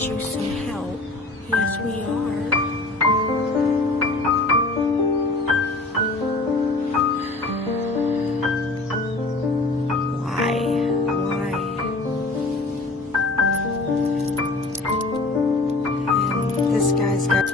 get you some help. Yes, we are. Why? Why? And this guy's got...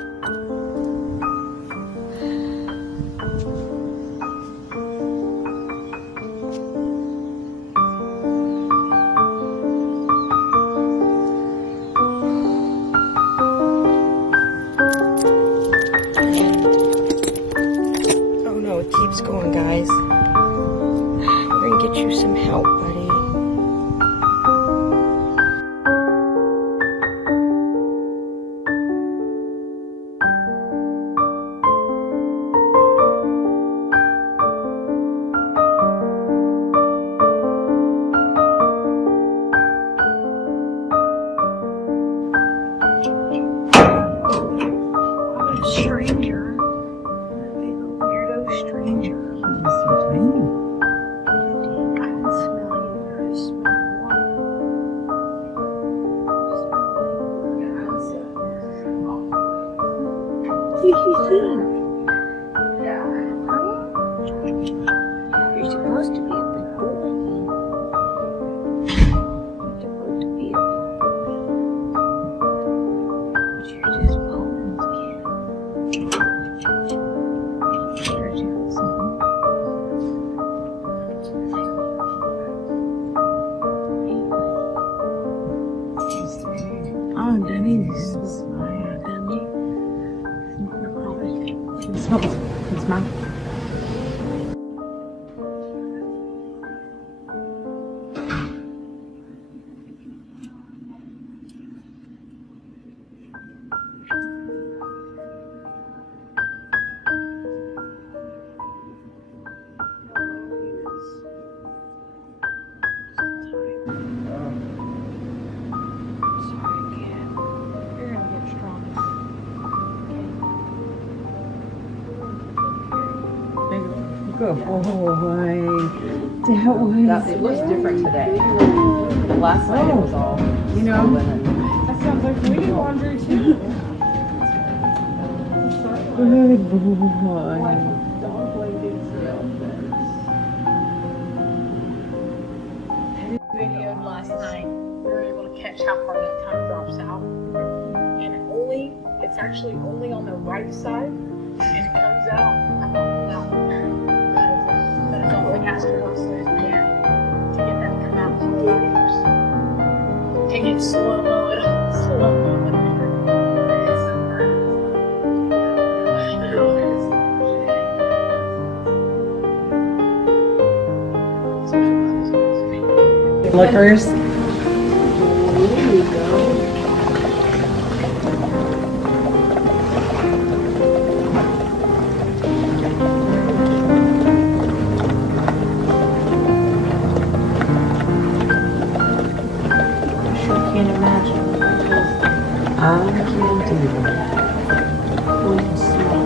Oh no, it keeps going, guys. We're gonna get you some help, buddy. What a stranger. Weirdo stranger. What do you think? You're supposed to be a big boy. You're supposed to be a big boy. But you're just Bowman's kid. You're just oh, Denny's. Denny. Smell. Good boy. That was. It looks different today. Last night it was all You know, swollen and that sounds like we laundry too. Good boy. Videoed last night. We were able to catch how far that tongue drops out, and it's actually only on the right side, and it comes out about now. That is all the caster wants to do. Yeah, to get that to come out in 2 years. Take it slow mo, slow mo. Liquors. There you go. Can't imagine. I can't do that. When you smell.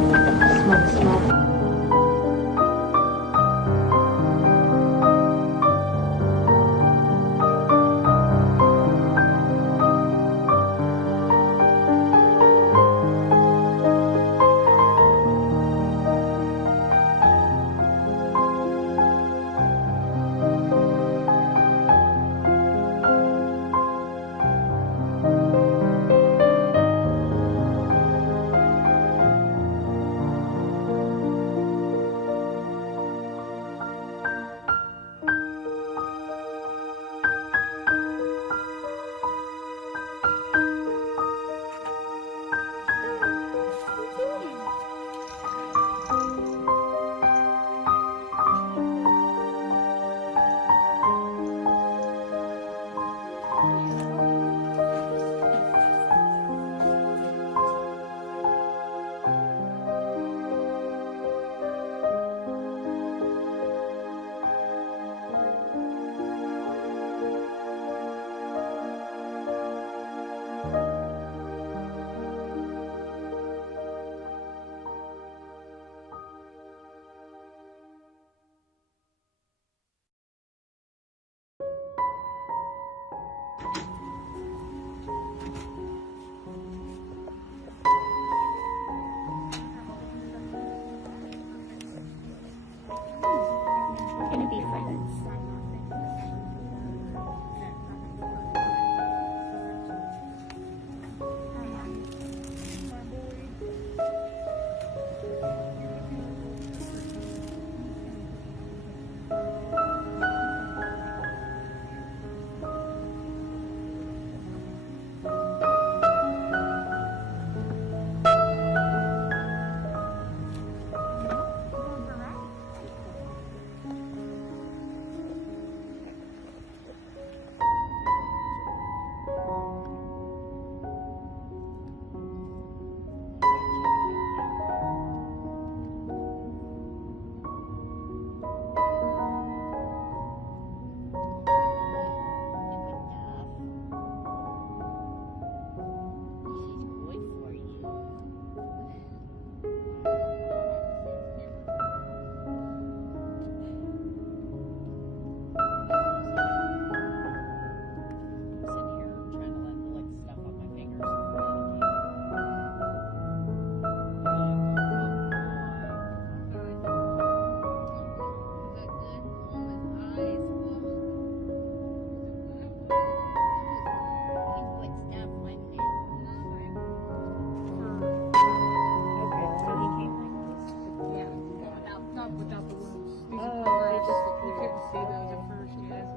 You couldn't see those at first, yes.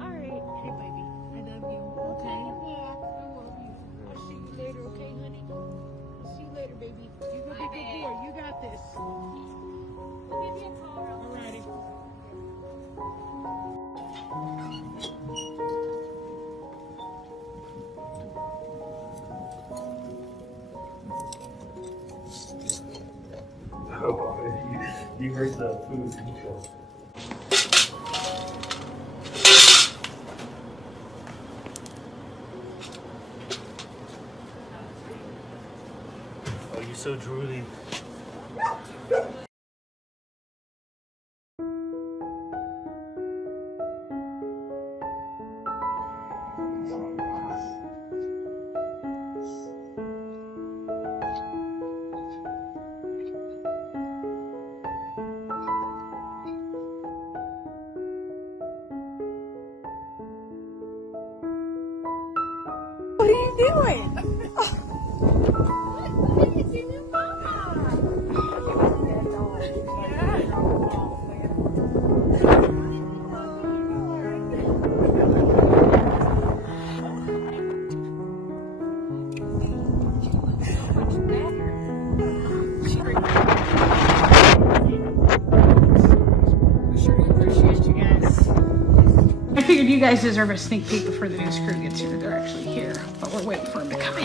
All right. Hey, baby. I love you. Okay. I love you. I'll see you later, okay, honey? I'll see you later, baby. You go be a good boy. You got this. We'll give you a call. All righty. Oh, you heard the food. Oh, you're so drooly. What are you doing? It's your new mama. We sure do appreciate you guys. I figured you guys deserve a sneak peek before the news crew gets here. They're actually here, but we're waiting for them to come in.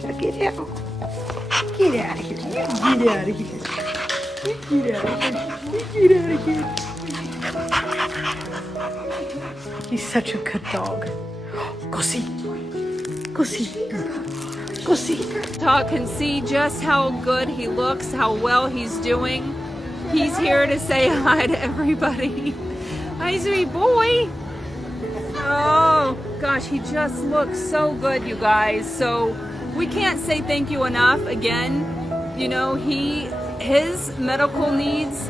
Check it out. Get out of here. You get out of here. You get out of here. You get out of here. He's such a good dog. Go see. Go see. Go see. Dog can see just how good he looks, how well he's doing. He's here to say hi to everybody. Hi, sweet boy. Oh, gosh, he just looks so good, you guys. So we can't say thank you enough. Again, you know, his medical needs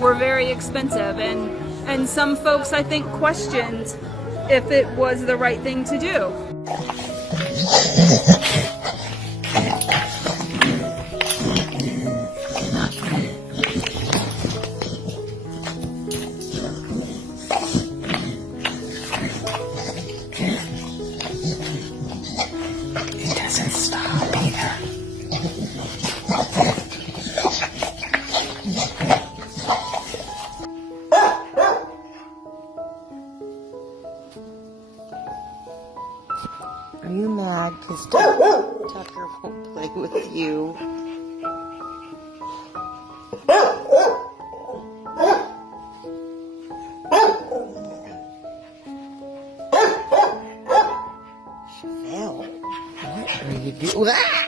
were very expensive. And some folks, I think, questioned if it was the right thing to do. Are you mad because Tucker won't play with you? She fell. What are you doing?